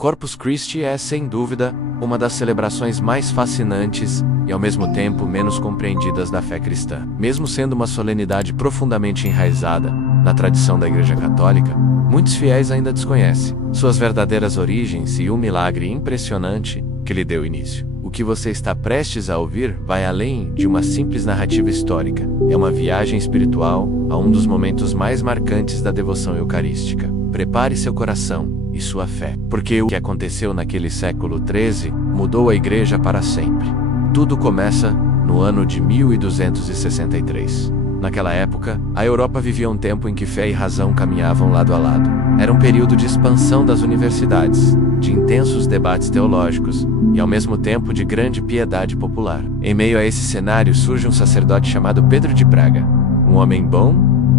Corpus Christi é, sem dúvida, uma das celebrações mais fascinantes e, ao mesmo tempo, menos compreendidas da fé cristã. Mesmo sendo uma solenidade profundamente enraizada na tradição da Igreja Católica, muitos fiéis ainda desconhecem suas verdadeiras origens e o milagre impressionante que lhe deu início. O que você está prestes a ouvir vai além de uma simples narrativa histórica. É uma viagem espiritual a um dos momentos mais marcantes da devoção eucarística. Prepare seu coração e sua fé, porque o que aconteceu naquele século XIII mudou a Igreja para sempre. Tudo começa no ano de 1263. Naquela época, a Europa vivia um tempo em que fé e razão caminhavam lado a lado. Era um período de expansão das universidades, de intensos debates teológicos e, ao mesmo tempo, de grande piedade popular. Em meio a esse cenário surge um sacerdote chamado Pedro de Braga, um homem bom,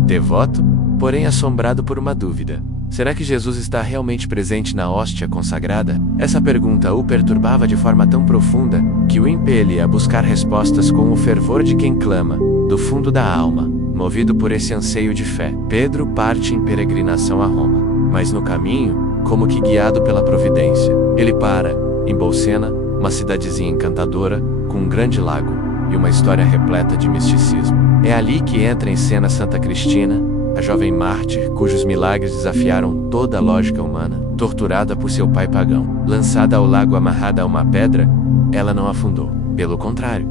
devoto, porém assombrado por uma dúvida. Será que Jesus está realmente presente na hóstia consagrada? Essa pergunta o perturbava de forma tão profunda que o impelia a buscar respostas com o fervor de quem clama, do fundo da alma. Movido por esse anseio de fé, Pedro parte em peregrinação a Roma. Mas no caminho, como que guiado pela providência, ele para em Bolsena, uma cidadezinha encantadora, com um grande lago e uma história repleta de misticismo. É ali que entra em cena Santa Cristina, a jovem mártir cujos milagres desafiaram toda a lógica humana. Torturada por seu pai pagão, lançada ao lago amarrada a uma pedra, ela não afundou. Pelo contrário,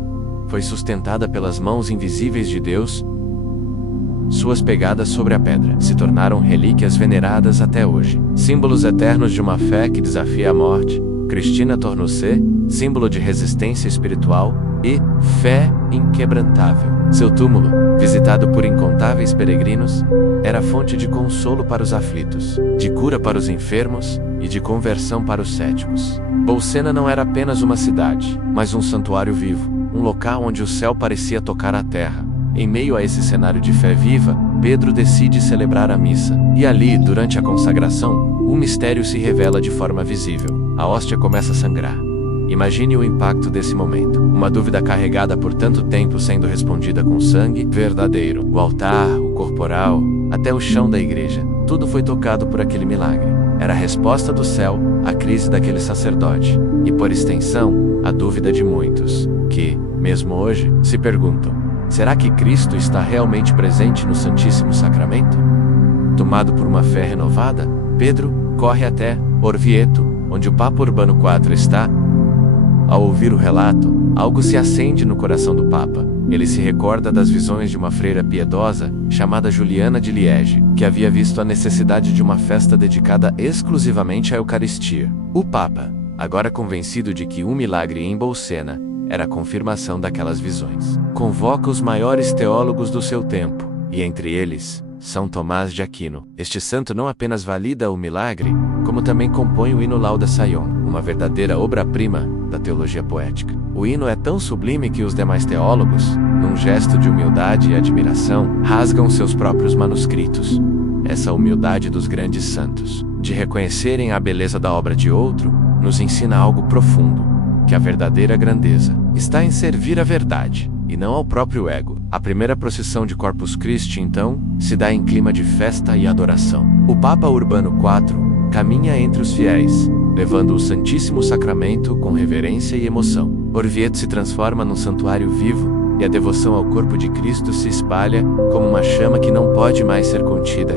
foi sustentada pelas mãos invisíveis de Deus. Suas pegadas sobre a pedra se tornaram relíquias veneradas até hoje. Símbolos eternos de uma fé que desafia a morte, Cristina tornou-se símbolo de resistência espiritual e fé inquebrantável. Seu túmulo, visitado por incontáveis peregrinos, era fonte de consolo para os aflitos, de cura para os enfermos e de conversão para os céticos. Bolsena não era apenas uma cidade, mas um santuário vivo, um local onde o céu parecia tocar a terra. Em meio a esse cenário de fé viva, Pedro decide celebrar a missa. E ali, durante a consagração, o mistério se revela de forma visível. A hóstia começa a sangrar. Imagine o impacto desse momento. Uma dúvida carregada por tanto tempo sendo respondida com sangue verdadeiro. O altar, o corporal, até o chão da igreja. Tudo foi tocado por aquele milagre. Era a resposta do céu à crise daquele sacerdote. E por extensão, a dúvida de muitos, que, mesmo hoje, se perguntam: será que Cristo está realmente presente no Santíssimo Sacramento? Tomado por uma fé renovada, Pedro corre até Orvieto, onde o Papa Urbano IV está. Ao ouvir o relato, algo se acende no coração do Papa. Ele se recorda das visões de uma freira piedosa, chamada Juliana de Liege, que havia visto a necessidade de uma festa dedicada exclusivamente à Eucaristia. O Papa, agora convencido de que um milagre em Bolsena era a confirmação daquelas visões, convoca os maiores teólogos do seu tempo, e entre eles, São Tomás de Aquino. Este santo não apenas valida o milagre, como também compõe o hino Lauda Sion, uma verdadeira obra-prima da teologia poética. O hino é tão sublime que os demais teólogos, num gesto de humildade e admiração, rasgam seus próprios manuscritos. Essa humildade dos grandes santos, de reconhecerem a beleza da obra de outro, nos ensina algo profundo, que a verdadeira grandeza está em servir a verdade, e não ao próprio ego. A primeira procissão de Corpus Christi, então, se dá em clima de festa e adoração. O Papa Urbano IV caminha entre os fiéis, levando o Santíssimo Sacramento com reverência e emoção. Orvieto se transforma num santuário vivo, e a devoção ao corpo de Cristo se espalha como uma chama que não pode mais ser contida.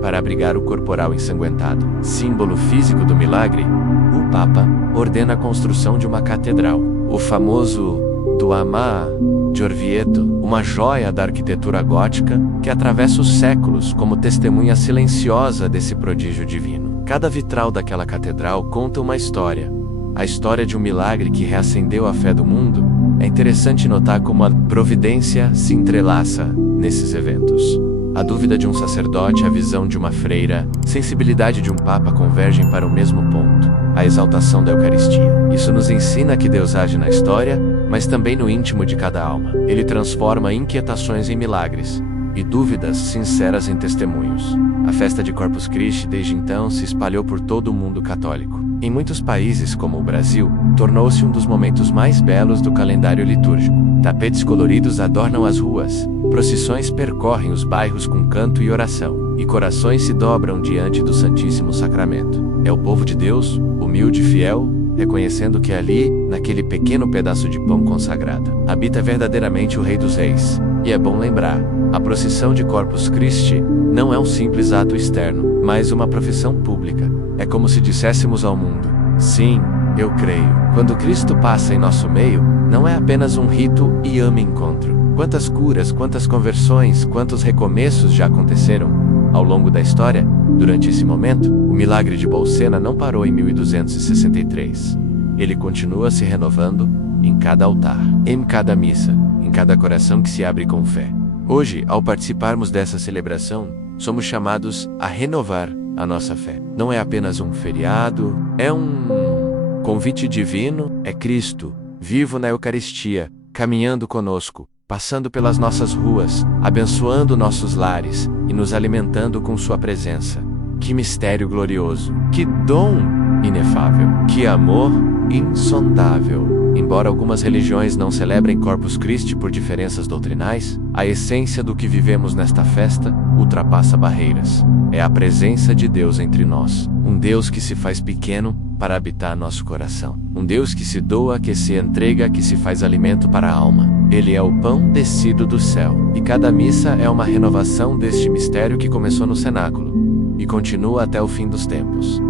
Para abrigar o corporal ensanguentado, símbolo físico do milagre, o Papa ordena a construção de uma catedral, o famoso Duomo de Orvieto, uma joia da arquitetura gótica que atravessa os séculos como testemunha silenciosa desse prodígio divino. Cada vitral daquela catedral conta uma história, a história de um milagre que reacendeu a fé do mundo. É interessante notar como a providência se entrelaça nesses eventos. A dúvida de um sacerdote, a visão de uma freira, sensibilidade de um papa convergem para o mesmo ponto, a exaltação da Eucaristia. Isso nos ensina que Deus age na história, mas também no íntimo de cada alma. Ele transforma inquietações em milagres e dúvidas sinceras em testemunhos. A festa de Corpus Christi desde então se espalhou por todo o mundo católico. Em muitos países, como o Brasil, tornou-se um dos momentos mais belos do calendário litúrgico. Tapetes coloridos adornam as ruas, procissões percorrem os bairros com canto e oração, e corações se dobram diante do Santíssimo Sacramento. É o povo de Deus, humilde e fiel, reconhecendo que ali, naquele pequeno pedaço de pão consagrado, habita verdadeiramente o Rei dos Reis. E é bom lembrar, a procissão de Corpus Christi não é um simples ato externo, mas uma profissão pública. É como se disséssemos ao mundo: sim, eu creio. Quando Cristo passa em nosso meio, não é apenas um rito e encontro. Quantas curas, quantas conversões, quantos recomeços já aconteceram ao longo da história? Durante esse momento, o milagre de Bolsena não parou em 1263. Ele continua se renovando em cada altar, em cada missa, em cada coração que se abre com fé. Hoje, ao participarmos dessa celebração, somos chamados a renovar a nossa fé. Não é apenas um feriado, é um convite divino, é Cristo, vivo na Eucaristia, caminhando conosco, passando pelas nossas ruas, abençoando nossos lares e nos alimentando com sua presença. Que mistério glorioso! Que dom inefável! Que amor insondável! Embora algumas religiões não celebrem Corpus Christi por diferenças doutrinais, a essência do que vivemos nesta festa ultrapassa barreiras. É a presença de Deus entre nós. Um Deus que se faz pequeno para habitar nosso coração. Um Deus que se doa, que se entrega, que se faz alimento para a alma. Ele é o pão descido do céu. E cada missa é uma renovação deste mistério que começou no cenáculo e continua até o fim dos tempos.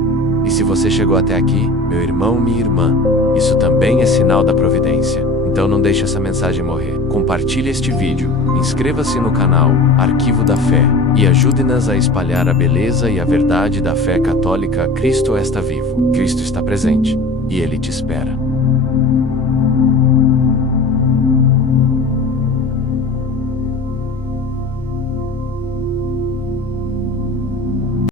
E se você chegou até aqui, meu irmão, minha irmã, isso também é sinal da providência. Então não deixe essa mensagem morrer. Compartilhe este vídeo, inscreva-se no canal Arquivo da Fé e ajude-nos a espalhar a beleza e a verdade da fé católica. Cristo está vivo, Cristo está presente e Ele te espera.